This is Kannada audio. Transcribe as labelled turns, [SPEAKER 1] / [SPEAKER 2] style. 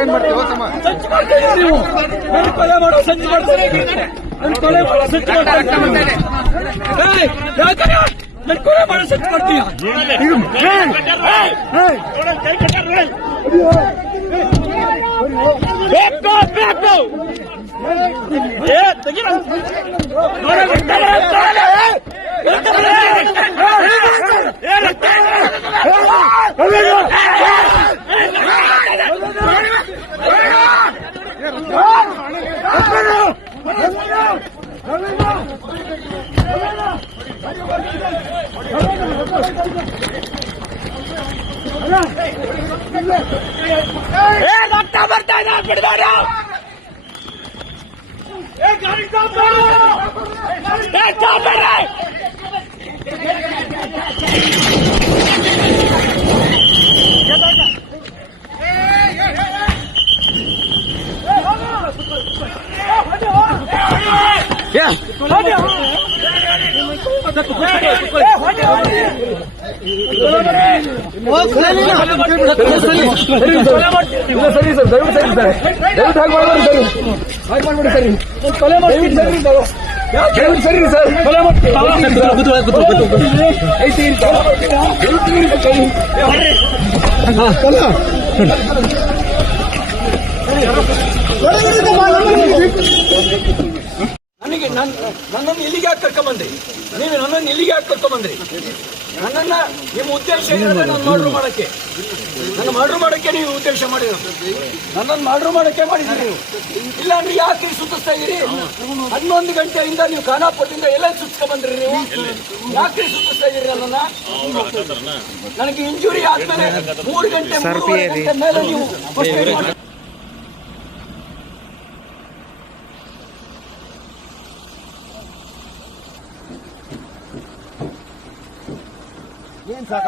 [SPEAKER 1] ಏನ್ ಮಾಡ್ತೀವಿ ತಮ್ಮ
[SPEAKER 2] ಸಂಚು ಮಾಡ್ತಾ ಇದ್ದೀರಿ ನೀವು ನನ್ನ ಕೊಲೆ ಮಾಡೋ ಸಂಚು ಮಾಡ್ತಾ ಇದ್ದೀರಿ ನನ್ನ ಕೊಲೆ ಮಾಡೋ ಸಂಚು ಮಾಡ್ತಾ ಇದ್ದೀರಿ ಏಯ್, ಯಾಕಯ್ಯ? ನನ್ನ ಕೊಲೆ ಮಾಡೋ ಸಂಚು ಮಾಡ್ತೀಯ ಬೇಕು ಬೇಕು ಏ ತೆಗಿರ ಏ ರಕ್ತ ಬರ್ತಾ ಇದೆ ಬಿಡಬೇಡ ಏ ಗಾಡಿ क्या सरी सर ज़रूर सरी
[SPEAKER 1] सर ज़रूर ठाक मारवाड़ी सरी ठाक मारवाड़ी सरी ज़रूर सरी सर ज़रूर
[SPEAKER 2] सरी
[SPEAKER 1] सर ಸರಿ ಸರ್ ದಯವಿಟ್ಟು ಸರಿ ಸರ್
[SPEAKER 2] ಕೊಲೆ ಮಾಡ್ತೀನಿ
[SPEAKER 1] ಐತಿ ಇರಿ ಸರ್. ದಯವಿಟ್ಟು ಇರಿ ಸರ್ ಕೈ.
[SPEAKER 2] ನನಗೆ ನನ್ ನನ್ನನ್ನು ಇಲ್ಲಿಗೆ ಯಾಕೆ ಕರ್ಕೊಂಬಂದ್ರಿ? ನೀವು ನನ್ನನ್ನು ಇಲ್ಲಿಗೆ ಯಾಕೆ ಕರ್ಕೊಂಬಂದ್ರಿ? ನನ್ನನ್ನ ನಿಮ್ಮ ಉದ್ದೇಶ ಏನಿದೆ ನಾನು ಮರ್ಡರ್ ಮಾಡಕ್ಕೆ. ನನ್ನ ಮರ್ಡರ್ ಮಾಡಕ್ಕೆ ನೀವು ಉದ್ದೇಶ ಮಾಡಿರೋದು. ನನ್ನನ್ನು ಮರ್ಡರ್ ಮಾಡಕ್ಕೆ ಮಾಡಿದ್ರಿ ನೀವು. ಇಲ್ಲ ಅಂದ್ರೆ ಯಾಕೆ ನೀವು ಸುತ್ತಿಸ್ತಾ ಇದೀರಿ ಹನ್ನೊಂದು ಗಂಟೆಯಿಂದ ನೀವು ಖಾನಾಪುರದಿಂದ ಎಲ್ಲ ಸುತ್ಕೊಂಡ್ ಬಂದ್ರಿ ನೀವು? ಯಾಕೆ ಸುತ್ತಿಸ್ತಾ ಇದೀರಿ ನನ್ನನ್ನ? ನನಗೆ ಇಂಜುರಿ ಆದ್ಮೇಲೆ ಮೂರು ಗಂಟೆ ಮೇಲೆ ನೀವು ಏನ್
[SPEAKER 1] ಸರ್